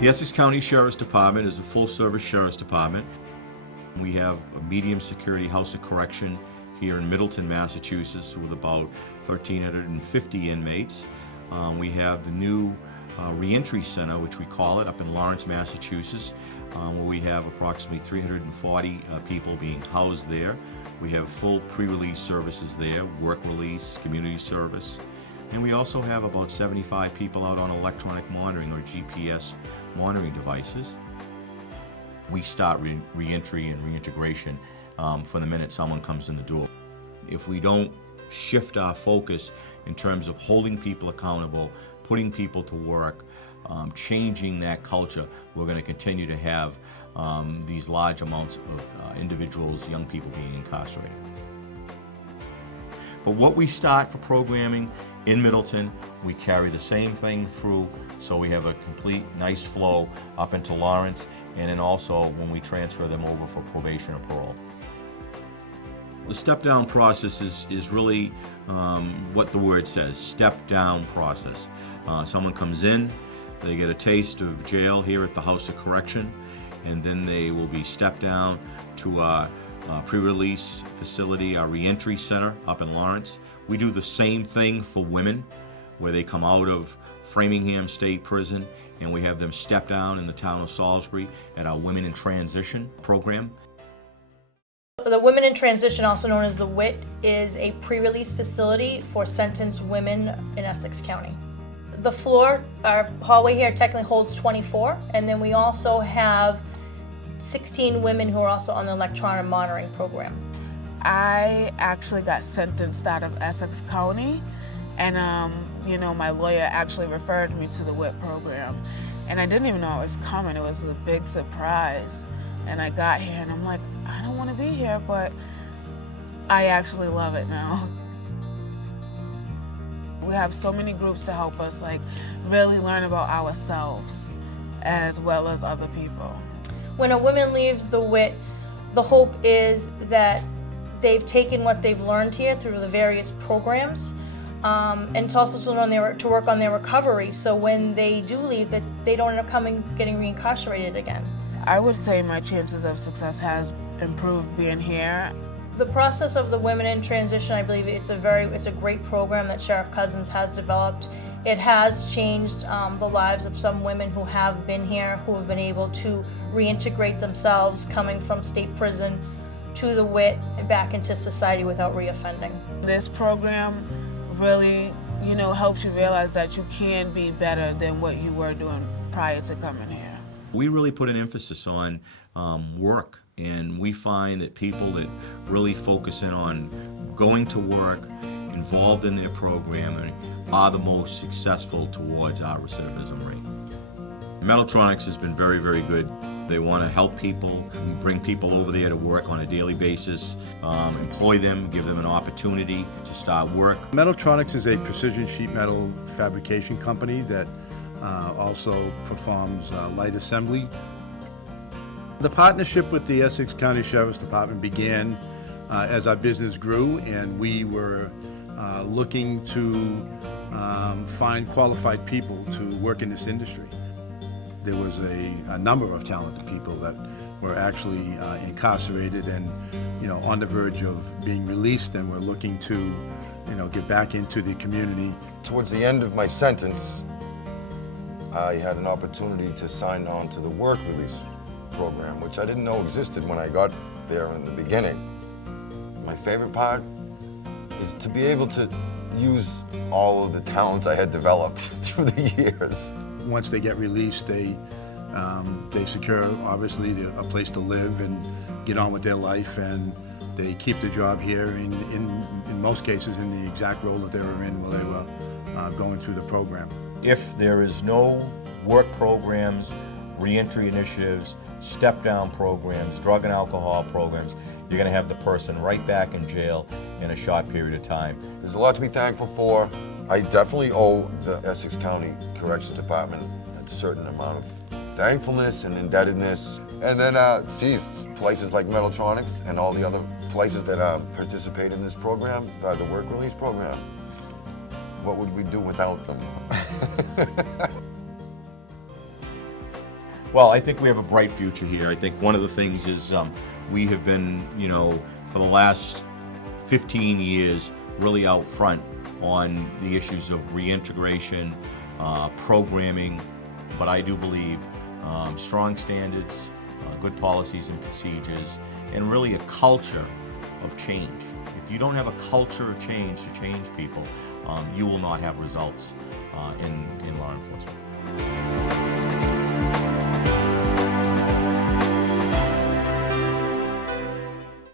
The Essex County Sheriff's Department is a full-service sheriff's department. We have a medium security house of correction here in Middleton, Massachusetts, with about 1,350 inmates. We have the new reentry center, which we call it, up in Lawrence, Massachusetts, where we have approximately 340 people being housed there. We have full pre-release services there, work release, community service. And we also have about 75 people out on electronic monitoring or GPS monitoring devices. We start reentry and reintegration from the minute someone comes in the door. If we don't shift our focus in terms of holding people accountable, putting people to work, changing that culture, we're going to continue to have these large amounts of individuals, young people being incarcerated. But what we start for programming in Middleton, we carry the same thing through, so we have a complete nice flow up into Lawrence, and then also when we transfer them over for probation or parole. The step-down process is really what the word says, step-down process. Someone comes in, they get a taste of jail here at the House of Correction, and then they will be stepped down to our pre-release facility, our reentry center up in Lawrence. We do the same thing for women, where they come out of Framingham State Prison, and we have them step down in the town of Salisbury at our Women in Transition program. The Women in Transition, also known as the WIT, is a pre-release facility for sentenced women in Essex County. The floor, our hallway here technically holds 24, and then we also have 16 women who are also on the electronic monitoring program. I actually got sentenced out of Essex County, and my lawyer actually referred me to the WIT program, and I didn't even know it was coming. It was a big surprise, and I got here, and I'm like, I don't want to be here, but I actually love it now. We have so many groups to help us really learn about ourselves as well as other people. When a woman leaves the WIT, the hope is that they've taken what they've learned here through the various programs, and to also to work on their recovery, so when they do leave, that they don't end up getting reincarcerated again. I would say my chances of success has improved being here. The process of the Women in Transition, I believe it's a great program that Sheriff Cousins has developed. It has changed the lives of some women who have been here, who have been able to reintegrate themselves coming from state prison to the WIT and back into society without reoffending. This program really, helps you realize that you can be better than what you were doing prior to coming here. We really put an emphasis on work, and we find that people that really focus in on going to work, involved in their program, are the most successful towards our recidivism rate. Metaltronics has been very, very good. They want to help people, bring people over there to work on a daily basis, employ them, give them an opportunity to start work. Metaltronics is a precision sheet metal fabrication company that also performs light assembly. The partnership with the Essex County Sheriff's Department began as our business grew, and we were looking to find qualified people to work in this industry. There was a number of talented people that were actually incarcerated and on the verge of being released, and were looking to get back into the community. Towards the end of my sentence, I had an opportunity to sign on to the work release program, which I didn't know existed when I got there in the beginning. My favorite part is to be able to use all of the talents I had developed through the years. Once they get released, they secure, obviously, a place to live and get on with their life, and they keep the job here in most cases in the exact role that they were in while they were going through the program. If there is no work programs, reentry initiatives, step-down programs, drug and alcohol programs, you're going to have the person right back in jail in a short period of time. There's a lot to be thankful for. I definitely owe the Essex County Corrections Department a certain amount of thankfulness and indebtedness. And then, places like Metaltronics and all the other places that participate in this program, the work release program. What would we do without them? Well, I think we have a bright future here. I think one of the things is we have been, for the last 15 years, really out front on the issues of reintegration, programming, but I do believe strong standards, good policies and procedures, and really a culture of change. If you don't have a culture of change to change people, you will not have results in law enforcement.